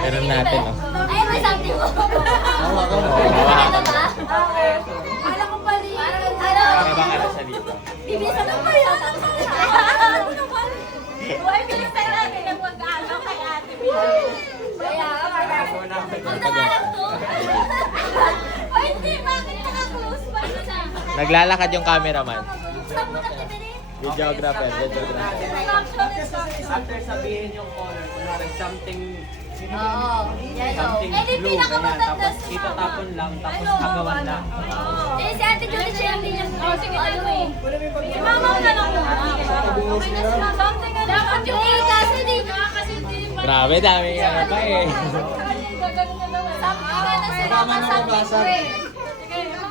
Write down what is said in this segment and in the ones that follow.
Meron natin, oh. Ay, may something mo. Ano ba? Alam ko pa rin. Ano bang alas siya dito? Bibisa na ba yan? Uy, bilisan natin ang mag-ano kay ate. Kaya, ang nangalan to. Uy, hindi, bakit naka-close pa siya? Naglalakad yung cameraman. Saan mo na tibili? Videographer. After sabihin yung color, kunwari something Oo, yan o. something Eh, di blue, ganyan. pinakamaganda Tapos sa itatapon lang, tapos agawan lang. Eh, si Ate Julie siya hindi niya. Oh, sige, ano eh. Si Mama na lang muna. Okay na sila. Something na lang. Eh, kasi di niya. Kasi hindi pa. Grabe, dami ano pa eh. Something na sila. Something eh.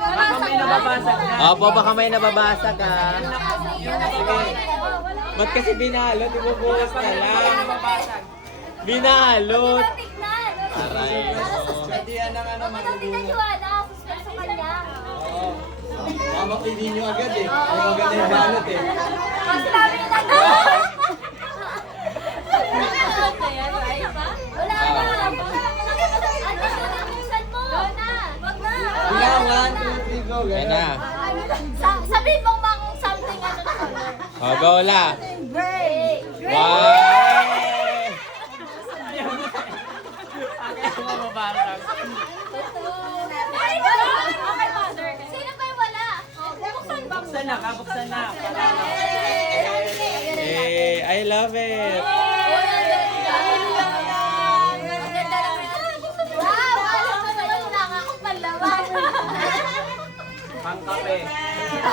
Baka may nababasag na. Opo, baka may nababasa ka. Ba't kasi binalot? Ibubukas ka lang. Binalot. Tignan. Aray. Pwede yan ang ano, Huwag mo tignan yung ano. Suspend sa kanya. Mama, hindi nyo agad eh. Ay, maganda yung balot eh. Mas dami na. Wala na. Ano na buksan mo? Wag na. Wala, 1, 2, 3, go. Yan na. Sabihin mong mang something ano na color. O, go la. Gray. Wow! Sino ba yung wala? Buksan ba? Buksan na, kabuksan na. Hey, I love it. Wow! Alam ko na yung nakakong panlaban. Pangkape.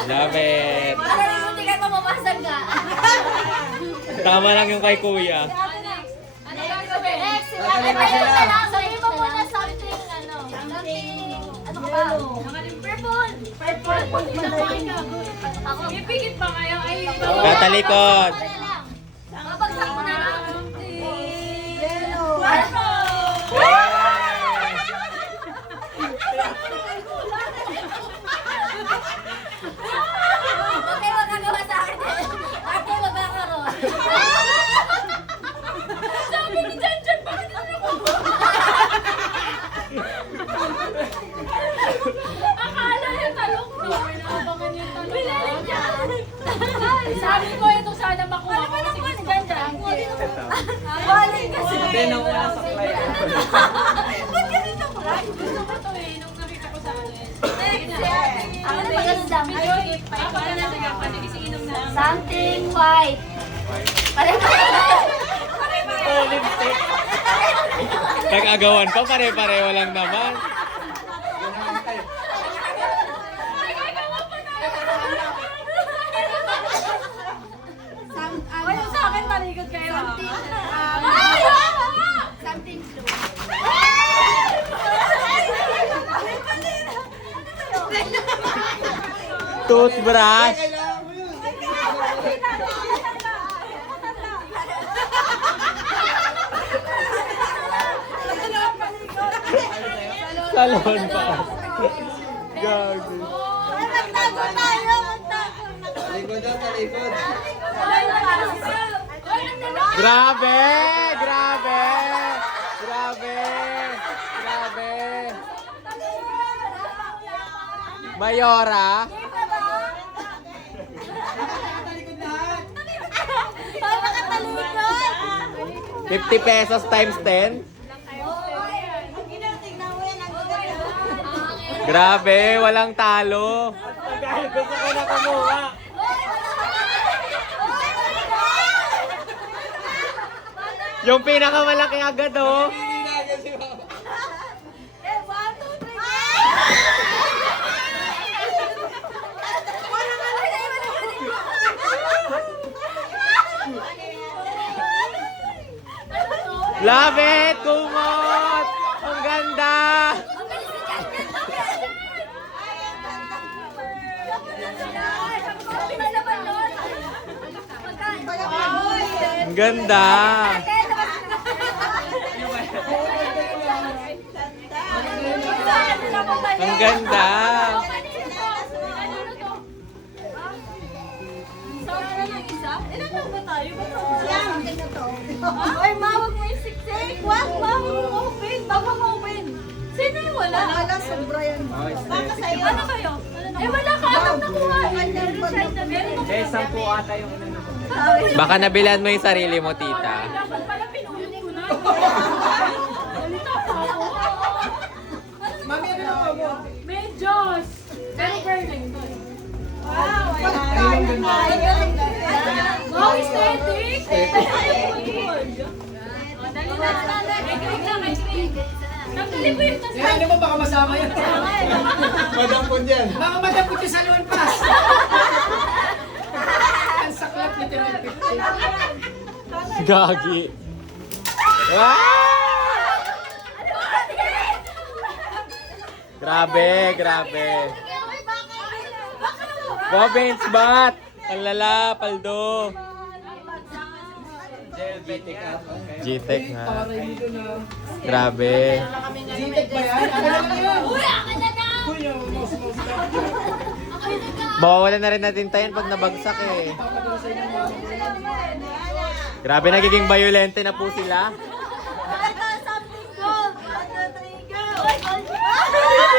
Love it. Para rin hindi ka mamabasag ka. Tama lang yung kay kuya. Ano gagawin? Next, ay pwede na lang. Sabihin mo muna something, ano, something, ano ka ba? Purple. Purple. Ako. Ipigit pa kayo. Ay, Katalikod. babagsak mo na lang. Huwag kayo magagawa sa akin eh. Ate, magkakaroon. Sabi ni Jan, bakit ano ko? Akala niya talong ko. Pinaabangan niya talong. Binalik niya. Sabi ko ito sana makuha ko. Sige, si Jan. Balik kasi. Hindi, nung una sa flight. Ba't ganito ko? Gusto ko to eh. Nung nakita ko sa akin. Ako na maganda. Ako na lang. Sige, inom na. Something white. Nag-agawan pa, pare-pareho lang naman. Ay, sa akin talikod kayo. Something blue. Toothbrush. Salon pa. Gagi. Magtago tayo. Talikod daw, talikod. Grabe! Grabe! Grabe! Grabe! Mayora? Para katalikod. 50 pesos times 10? Grabe, walang talo. Gusto ko na kumuha. Yung pinakamalaki agad, oh. Love it! Kumot! Ang ganda! Ang ganda! Ang ganda! Ilan lang ba tayo? Ay, mawag mo yung siksik. Wag, mawag mo open. Baka mo open. Sino yung wala? Wala, sobra yan. Baka sa'yo. Ano kayo? Eh, wala ka atang nakuha. Eh, 10 ata yung Baka nabilan mo yung sarili mo, tita. Dapat pala pinulit ko na. Salita pa ako. Mami, ano na mo? Medyos. Pero burning to. Wow, wow, aesthetic. Dali na. Ice lang, ice cream. Tanggalin mo yung tas. Ano mo, baka masama yan. Madampon yan. Baka madapot yung salon pass. Ang saklap ni Tirol 50. Gagi. Ah! Grabe, grabe. Bobens, bat! Ang lala, paldo. G-Tech ha. Grabe. G-Tech ba yan? Ano lang yan? Uy, Mawawalan na rin natin tayo pag nabagsak eh. Grabe, nagiging violente na po sila.